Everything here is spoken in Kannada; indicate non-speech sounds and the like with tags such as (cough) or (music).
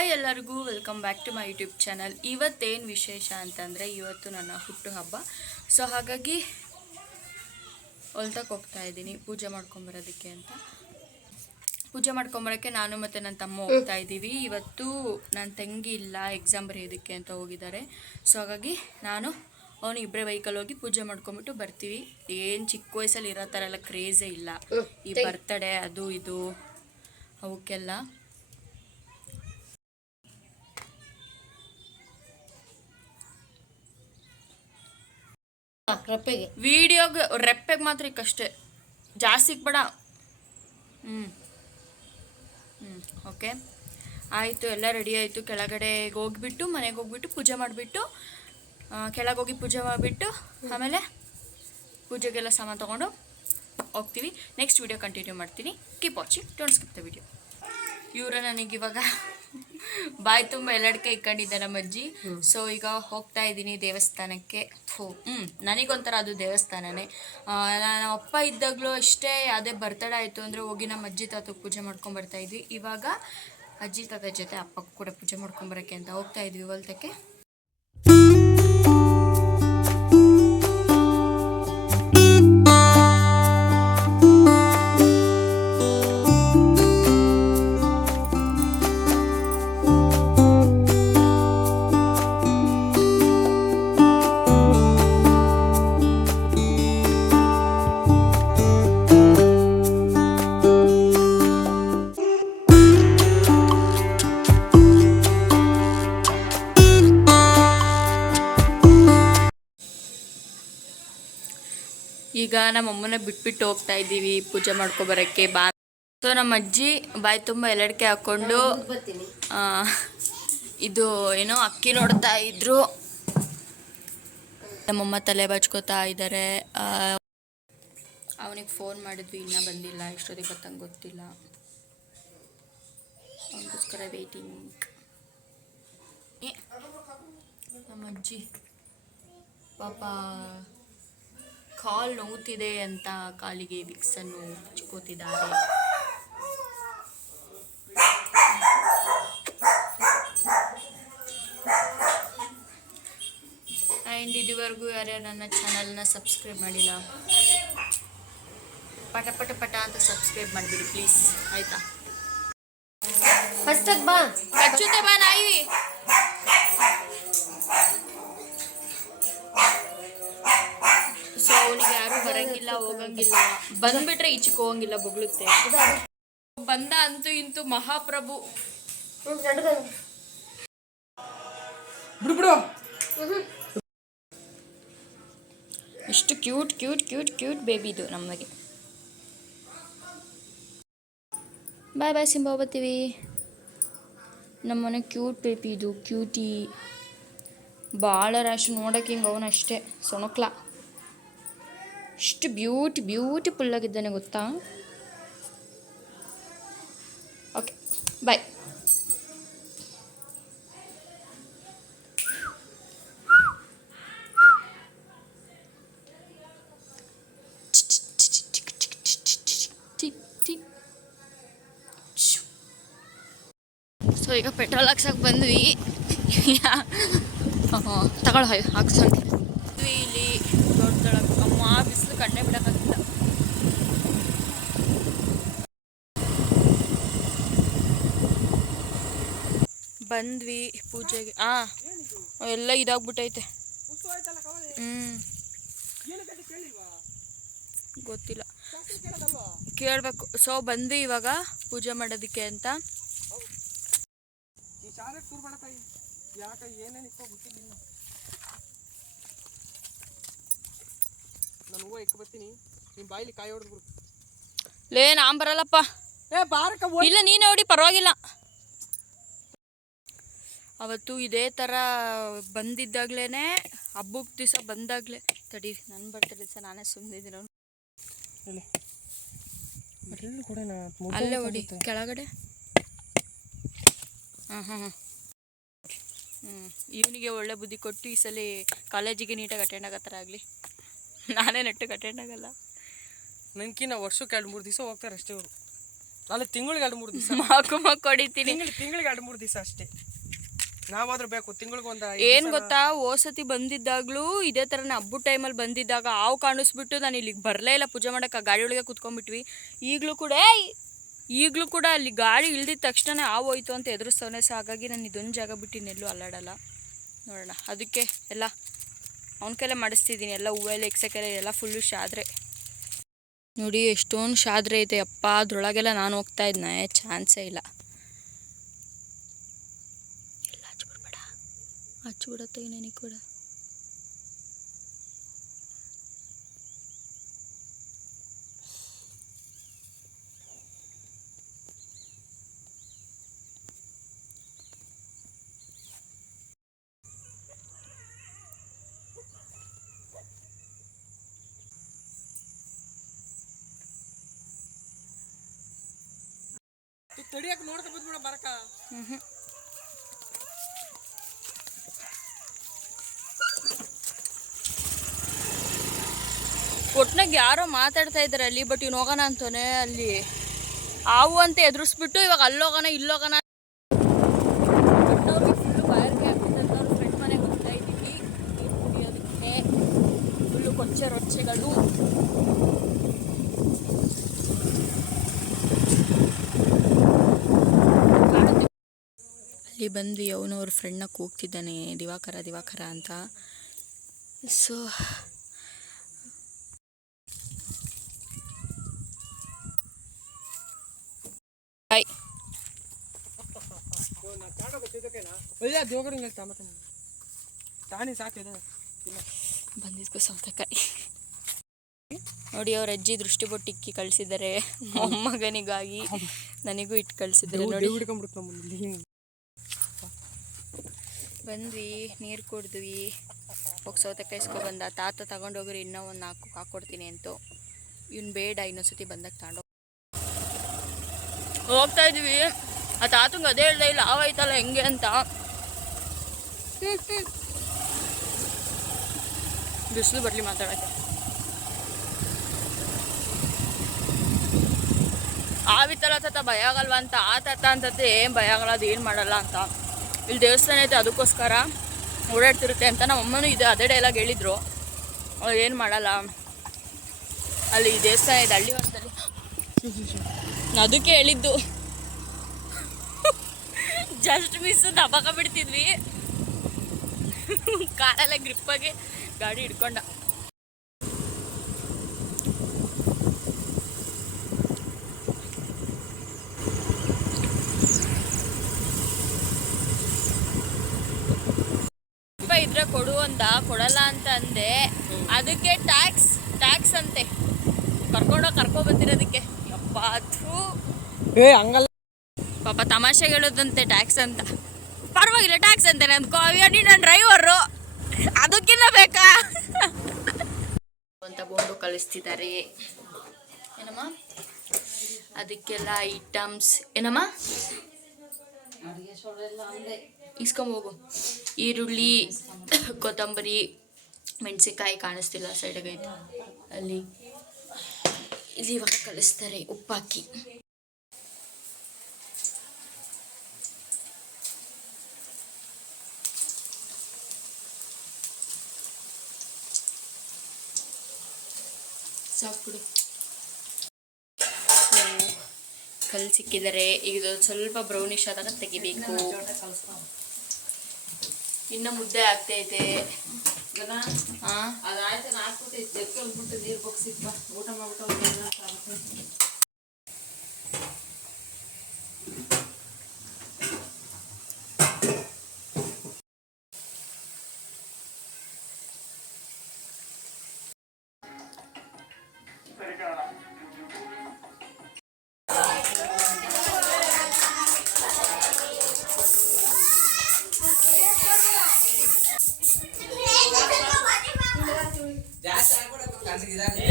ಹಾಯ್ ಎಲ್ಲರಿಗೂ welcome back to my YouTube channel ಇವತ್ತೇನು ವಿಶೇಷ ಅಂತಂದರೆ ಇವತ್ತು ನನ್ನ ಹುಟ್ಟುಹಬ್ಬ ಸೊ ಹಾಗಾಗಿ ಹೊಲ್ತಕ್ಕೆ ಹೋಗ್ತಾ ಇದ್ದೀನಿ ಪೂಜೆ ಮಾಡ್ಕೊಂಬರೋದಕ್ಕೆ ಅಂತ. ಪೂಜೆ ಮಾಡ್ಕೊಂಬರೋಕ್ಕೆ ನಾನು ಮತ್ತು ನನ್ನ ತಮ್ಮ ಹೋಗ್ತಾ ಇದ್ದೀವಿ. ಇವತ್ತು ನನ್ನ ತಂಗಿ ಇಲ್ಲ ಎಕ್ಸಾಮ್ ಬರೆಯೋದಕ್ಕೆ ಅಂತ ಹೋಗಿದ್ದಾರೆ. ಸೊ ಹಾಗಾಗಿ ನಾನು ಅವನು ಇಬ್ಬರೇ ವೆಹಿಕಲ್ ಹೋಗಿ ಪೂಜೆ ಮಾಡ್ಕೊಂಬಿಟ್ಟು ಬರ್ತೀವಿ. ಏನು ಚಿಕ್ಕ ವಯಸ್ಸಲ್ಲಿ ಇರೋ ಥರ ಎಲ್ಲ ಕ್ರೇಜೇ ಇಲ್ಲ. ಈ ಬರ್ತಡೇ ಅದು ಇದು ಅವಕ್ಕೆಲ್ಲ. ರಪ್ಪೆಗೆ. ವಿಡಿಯೋಗೆ, ರೆಪ್ಪೆಗೆ ಮಾತ್ರ ಇಕ್ಕಷ್ಟೇ ಜಾಸ್ತಿ ಬೇಡ. ಹ್ಞೂ ಹ್ಞೂ ಓಕೆ. ಆಯಿತು, ಎಲ್ಲ ರೆಡಿ ಆಯಿತು. ಕೆಳಗಡೆ ಹೋಗ್ಬಿಟ್ಟು, ಮನೆಗೆ ಹೋಗ್ಬಿಟ್ಟು ಪೂಜೆ ಮಾಡಿಬಿಟ್ಟು ಕೆಳಗೆ ಹೋಗಿ ಪೂಜೆ ಮಾಡಿಬಿಟ್ಟು, ಆಮೇಲೆ ಪೂಜೆಗೆಲ್ಲ ಸಾಮಾನು ತೊಗೊಂಡು ಹೋಗ್ತೀವಿ. ನೆಕ್ಸ್ಟ್ ವಿಡಿಯೋ ಕಂಟಿನ್ಯೂ ಮಾಡ್ತೀನಿ. ಕೀಪ್ ವಾಚಿಂಗ್ ಡೋಂಟ್ ವಿಡಿಯೋ ಇವರು ನನಗಿವಾಗ ಬಾಯಿ ತುಂಬ ಎಲ್ಲಡ್ಕೆ ಇಕ್ಕೊಂಡಿದ್ದೆ ನಮ್ಮ ಅಜ್ಜಿ ಸೊ ಈಗ ಹೋಗ್ತಾ ಇದ್ದೀನಿ ದೇವಸ್ಥಾನಕ್ಕೆ. ಥೂ ಹ್ಞೂ ನನಗೊಂಥರ ಅದು ದೇವಸ್ಥಾನನೇ. ನಾನು ಅಪ್ಪ ಇದ್ದಾಗಲೂ ಅಷ್ಟೇ ಅದೇ ಬರ್ತಡೇ ಆಯಿತು ಅಂದರೆ ಹೋಗಿ ನಮ್ಮ ಅಜ್ಜಿ ತಾತ ಪೂಜೆ ಮಾಡ್ಕೊಂಡು ಬರ್ತಾ ಇದ್ವಿ. ಇವಾಗ ಅಜ್ಜಿ ತಾತ ಜೊತೆ ಅಪ್ಪ ಕೂಡ ಪೂಜೆ ಮಾಡ್ಕೊಂಬರೋಕ್ಕೆ ಅಂತ ಹೋಗ್ತಾ ಇದ್ವಿ ಹೊಲ್ತಕ್ಕೆ. ಈಗ ನಮ್ಮ ಅಮ್ಮನ ಬಿಟ್ಬಿಟ್ಟು ಹೋಗ್ತಾ ಇದ್ದೀವಿ ಪೂಜೆ ಮಾಡ್ಕೊಬರೋಕ್ಕೆ. ಬಾ. ಸೊ ನಮ್ಮ ಅಜ್ಜಿ ಬಾಯಿ ತುಂಬ ಎಲ್ಲಡಿಕೆ ಹಾಕ್ಕೊಂಡು ಇದು ಏನೋ ಅಕ್ಕಿ ನೋಡ್ತಾ ಇದ್ರು. ನಮ್ಮಮ್ಮ ತಲೆ ಬಚ್ಕೋತಾ ಇದ್ದಾರೆ. ಅವನಿಗೆ ಫೋನ್ ಮಾಡಿದ್ವಿ, ಇನ್ನೂ ಬಂದಿಲ್ಲ ಇಷ್ಟೊತ್ತಿಗೆ ಬರ್ತಂಗೆ ಗೊತ್ತಿಲ್ಲ. ಅವನಿಗೋಸ್ಕರ ವೇಟಿಂಗ್ ನಮ್ಮ ಅಜ್ಜಿ. ಪಾಪ ಕಾಲು ನೋವುತ್ತಿದೆ ಅಂತ ಕಾಲಿಗೆ ವಿಕ್ಸನ್ನು ಹಚ್ಕೋತಿದ್ದಾರೆ ಆ್ಯಂಡ್ ಇದುವರೆಗೂ ಯಾರ್ಯಾರು ನನ್ನ ಚಾನಲ್ನ ಸಬ್ಸ್ಕ್ರೈಬ್ ಮಾಡಿಲ್ಲ, ಪಟ ಪಟ ಪಟ ಅಂತ ಸಬ್ಸ್ಕ್ರೈಬ್ ಮಾಡಿಬಿಡಿ ಪ್ಲೀಸ್ ಆಯಿತಾ? ಫಸ್ಟ್ ಬಾ. ಕಚ್ಚುತ್ತೆ ಬಾ ನಾಯಿ. ಸೊ ಅವನಿಗೆ ಯಾರು ಬರಂಗಿಲ್ಲ ಹೋಗಂಗಿಲ್ಲ. ಬಂದ್ಬಿಟ್ರೆ ಈಚೆಗೆ ಹೋಗಂಗಿಲ್ಲ ಬೊಗಳುತ್ತೆ. ಬಂದ ಅಂತೂ ಇಂತೂ ಮಹಾಪ್ರಭು. ಎಷ್ಟು cute cute cute cute baby ಇದು ನಮಗೆ ಬಾಯ್ ಬಾಯ್ ಸಿಂಬ ಬರ್ತೀವಿ ನಮ್ಮನೆ ಕ್ಯೂಟ್ ಬೇಬಿ ಇದು ಕ್ಯೂಟಿ. ಭಾಳ ರಾಶಿ ನೋಡೋಕೆ ಹಿಂಗೆ ಅವನಷ್ಟೇ ಅಷ್ಟೇ ಸೊಣಕ್ಲ. ಇಷ್ಟು ಬ್ಯೂಟಿ ಬ್ಯೂಟಿಫುಲ್ ಆಗಿದ್ದಾನೆ ಗೊತ್ತಾ? ಓಕೆ ಬಾಯ್ ಸೊ ಈಗ ಪೆಟ್ರೋಲ್ ಹಾಕ್ಸಕ್ಕೆ ಬಂದ್ವಿ. ತಗೊಳ ಹಾಕ್ಸೋಣ ಅಮ್ಮ ಬಿಸಿಲು ಕಣ್ಣೆ ಬಿಡೋಕ್ಕಾಗಿಲ್ಲ. ಬಂದ್ವಿ ಪೂಜೆಗೆ. ಆ, ಎಲ್ಲ ಇದಾಗ್ಬಿಟ್ಟೈತೆ. ಹ್ಞೂ ಗೊತ್ತಿಲ್ಲ. ಕೇಳಬೇಕು. ಸೊ ಬಂದ್ವಿ ಇವಾಗ ಪೂಜೆ ಮಾಡೋದಿಕ್ಕೆ ಅಂತ. ಯಾಕೆ ಗೊತ್ತಿಲ್ಲ ನಾನು ಹೂವು ಇಕ್ಕ ಬರ್ತೀನಿ. ನಿಮ್ಮ ಬಾಯಿಲಿ ಕಾಯಿ ಹೊಡೆದು ಬಿಡು. ಲೇ ನಾನ್ ಬರಲ್ಲಪ್ಪ ಏ ಬಾರಕ ಇಲ್ಲ ನೀನು ನೋಡಿ ಪರವಾಗಿಲ್ಲ. ಅವತ್ತು ಇದೇ ತರ ಬಂದಿದ್ದಾಗ್ಲೇನೆ ಹಬ್ಬಕ್ ದಿವಸ ಬಂದಾಗಲೇ. ತಡಿ ನನ್ನ ಬರ್ತಡೇ ದಿವಸ ನಾನೇ ಸುಮ್ಮನಿದ್ದೀನಿ ಅಲ್ಲೇ ಹೊಡಿ ಕೆಳಗಡೆ. ಹಾಂ ಹಾಂ ಹಾಂ. ಹ್ಞೂ ಇವನಿಗೆ ಒಳ್ಳೆ ಬುದ್ಧಿ ಕೊಟ್ಟು ಈ ಸಲ ಕಾಲೇಜಿಗೆ ನೀಟಾಗಿ ಅಟೆಂಡ್ ಆಗತ್ತಾರ ಆಗಲಿ. ನಾನೇ ನೆಟ್ಟು ಅಟೆಂಡ್ ಆಗಲ್ಲ. ನನಗಿನ್ನ ವರ್ಷಕ್ಕೆ ಎರಡು ಮೂರು ದಿವಸ ಹೋಗ್ತಾರೆ ಅಷ್ಟೇ ಅವರು ಅಲ್ಲ ತಿಂಗಳಿಗೆ ಎರಡು ಮೂರು ದಿವಸ. (laughs) ಮಾಕು ಮಾಕು ಹೊಡಿತೀನಿ. ತಿಂಗಳು ತಿಂಗಳಿಗೆ ಎರಡು ಮೂರು ದಿವಸ ಅಷ್ಟೇ. ನಾವಾದ್ರೂ ಬೇಕು ತಿಂಗಳಿಗೆ ಒಂದು ಏನ್ ಗೊತ್ತಾ ಓಸತಿ ಬಂದಿದ್ದಾಗ್ಲೂ ಇದೇ ಥರನೇ ಹಬ್ಬದ ಟೈಮಲ್ಲಿ ಬಂದಿದ್ದಾಗ ಹಾವು ಕಾಣಿಸ್ಬಿಟ್ಟು ನಾನು ಇಲ್ಲಿಗೆ ಬರಲೇ ಇಲ್ಲ ಪೂಜೆ ಮಾಡೋಕೆ ಗಾಡಿ ಒಳಗೆ ಕುತ್ಕೊಂಡ್ಬಿಟ್ವಿ. ಈಗಲೂ ಕೂಡ! ಈಗಲೂ ಕೂಡ ಅಲ್ಲಿ ಗಾಡಿ ಇಳ್ದಿದ ತಕ್ಷಣ ಹಾವು ಹೋಯ್ತು ಅಂತ ಎದುರಿಸ್ತವನೆ ಸೊ ಹಾಗಾಗಿ ನಾನು ಇದೊಂದು ಜಾಗ ಬಿಟ್ಟು ಇನ್ನೆಲ್ಲೂ ಅಲ್ಲಾಡಲ್ಲ. ನೋಡೋಣ ಅದಕ್ಕೆ ಎಲ್ಲ ಅವನ ಕೈಲೇ ಮಾಡಿಸ್ತಿದ್ದೀನಿ. ಎಲ್ಲ ಹೂವೆಲ್ಲ ಎಕ್ಸಕ್ಕೆಲ್ಲ ಎಲ್ಲ ಫುಲ್ಲು ಶಾದ್ರೆ. ನೋಡಿ, ಎಷ್ಟೊಂದು ಶಾದ್ರೆ ಐತೆ ಅಪ್ಪ, ಅದ್ರೊಳಗೆಲ್ಲ ನಾನು ಹೋಗ್ತಾ ಇದ್ದೆ ಚಾನ್ಸೇ ಇಲ್ಲ. ಎಲ್ಲ ಹಚ್ಬಿಡ್ಬೇಡ. ಹಚ್ಬಿಡತ್ತೆ ನನಗೆ ಕೂಡ. ತಡಿಯಕ್ಕೆ ನೋಡ್ತಾ ಬಿದ್ಬಿಡ ಬರಕ ಒಟ್ನಾಗ ಯಾರೋ ಮಾತಾಡ್ತಾ ಇದ್ದಾರೆ ಅಲ್ಲಿ ಬಟ್ ಇವ್ನು ಹೋಗೋಣ ಅಂತಾನೆ ಅಲ್ಲಿ ಹಾವು ಅಂತ ಎದುರಿಸ್ಬಿಟ್ಟು ಇವಾಗ ಅಲ್ಲೋಗೋಣ ಇಲ್ಲೋಗೋಣ ಫುಲ್ಲು ಕೊಚ್ಚೆ ರೊಚ್ಚೆಗಳು ಅಲ್ಲಿ ಬಂದು ಅವನು ಅವ್ರ ಫ್ರೆಂಡ್ನ ಕೂಗ್ತಿದ್ದಾನೆ ದಿವಾಕರ ದಿವಾಕರ ಅಂತ. ಸೊ ಬಾಯ್ ಬಂದಿದ್ಕು ಸೌತೆಕಾಯಿ. ನೋಡಿ ಅವ್ರ ಅಜ್ಜಿ ದೃಷ್ಟಿ ಬೊಟ್ಟಿಕ್ಕಿ ಕಳ್ಸಿದ್ದಾರೆ ಮೊಮ್ಮಗನಿಗಾಗಿ ನನಗೂ ಇಟ್ಟು ಕಳ್ಸಿದ್ದಾರೆ ನೋಡಿ ದೇವ್ ಹಿಡ್ಕೊಂಡ್ಬಿಡುತ್ತೆ ನಮ್ಮ ಮುಂದೆ ಹಿಂಗೆ ಬಂದ್ವಿ, ನೀರು ಕುಡಿದ್ವಿ. ಹೋಗಿ ಸೌತೆಕಾಯಿ ಇಸ್ಕೊ ಬಂದ. ತಾತ ತಗೊಂಡೋಗ್ರಿ ಇನ್ನೂ ಒಂದು ನಾಲ್ಕು ಹಾಕ್ಕೊಡ್ತೀನಿ ಅಂತ. ಇವ್ನು ಬೇಡ, ಇನ್ನೊಂದ್ಸತಿ ಬಂದಾಗ ತಗೊಂಡೋಗಿ ಹೋಗ್ತಾ ಇದ್ವಿ. ಆ ತಾತಂಗೆ ಅದೇ ಹೇಳ್ದೆ, ಇಲ್ಲ ಆವಾಯ್ತಲ್ಲ ಹೆಂಗೆ ಅಂತ. ಬಿಸಿಲು ಬರಲಿ ಮಾತಾಡೋಕ್ಕೆ. ಆವಿತ್ತಲ್ಲ ತಾತ ಭಯ ಆಗಲ್ವಾ ಅಂತ ಆ ತಾತ ಅಂತತೆ ಏನು ಭಯ ಆಗಲ್ಲ ಅದು ಏನು ಮಾಡಲ್ಲ ಅಂತ. ಇಲ್ಲಿ ದೇವಸ್ಥಾನ ಐತೆ ಅದಕ್ಕೋಸ್ಕರ ಓಡಾಡ್ತಿರುತ್ತೆ ಅಂತ ನಮ್ಮ ಅಮ್ಮನೂ ಇದೆ, ಅದೇ ಡೈಲಾಗ್ ಹೇಳಿದ್ರು. ಅವ್ರು ಏನು ಮಾಡಲ್ಲ. ಅಲ್ಲಿ ದೇವಸ್ಥಾನ ಇದೆ, ಹಳ್ಳಿ ಹೊಸದಲ್ಲಿ ಅದಕ್ಕೆ ಹೇಳಿದ್ದು. ಜಸ್ಟ್ ಮಿಸ್ ದಬ್ಬಾಕ ಬಿಡ್ತಿದ್ವಿ. ಕಾಲೆಲ್ಲ ಗ್ರಿಪ್ಪಾಗಿ ಗಾಡಿ ಹಿಡ್ಕೊಂಡ. ಅಂತ ಕೊಡಲ್ಲ ಅಂತ ಅಂದೆ. ಅದಕ್ಕೆ ಟ್ಯಾಕ್ಸ್ ಟ್ಯಾಕ್ಸ್ ಅಂತೆ. ಕರ್ಕೊಂಡೋಗಿ ಕರ್ಕೊ ಬಂದಿರೋದಕ್ಕೆ. ಯಪ್ಪ ಏ ಹಂಗಲ್ಲ. ಪಾಪ ತಮಾಷೆ ಹೇಳೋದಂತೆ ಟ್ಯಾಕ್ಸ್ ಅಂತ. ಪರವಾಗಿಲ್ಲ ಟ್ಯಾಕ್ಸ್ ಅಂತೆ ನನ್ನ ಕಾವ್ಯ ನೀ ನನ್ನ ಡ್ರೈವರು. ಅದಕ್ಕಿನ್ನ ಬೇಕಾ? ಅಂತ ಬೋಂಡು ಕಳಿಸ್ತಿದ್ದಾರೆ. ಏನಮ್ಮ? ಅದಕ್ಕೆಲ್ಲ ಐಟಮ್ಸ್ ಏನಮ್ಮ? ಇಸ್ಕೊಂಬೋಗು ಈರುಳ್ಳಿ ಕೊತ್ತಂಬರಿ ಮೆಣಸಿನ್ಕಾಯಿ ಕಾಣಿಸ್ತಿಲ್ಲ ಸೈಡಿಗೆ ಐತೆ ಅಲ್ಲಿ ಇಲ್ಲಿ ಇವಾಗ ಕಲಿಸ್ತಾರೆ ಉಪ್ಪಾಕಿ. ಸಾಕ್ಬಿಡು. ಕಲ್ ಸಿಕ್ಕಿದರೆ ಇದೊಂದು ಸ್ವಲ್ಪ ಬ್ರೌನಿಶ್ ಆದಾಗ ತೆಗಿಬೇಕು. ಇನ್ನು ಮುದ್ದೆ ಆಗ್ತೈತೆ. ಹಾ integridad. Sí.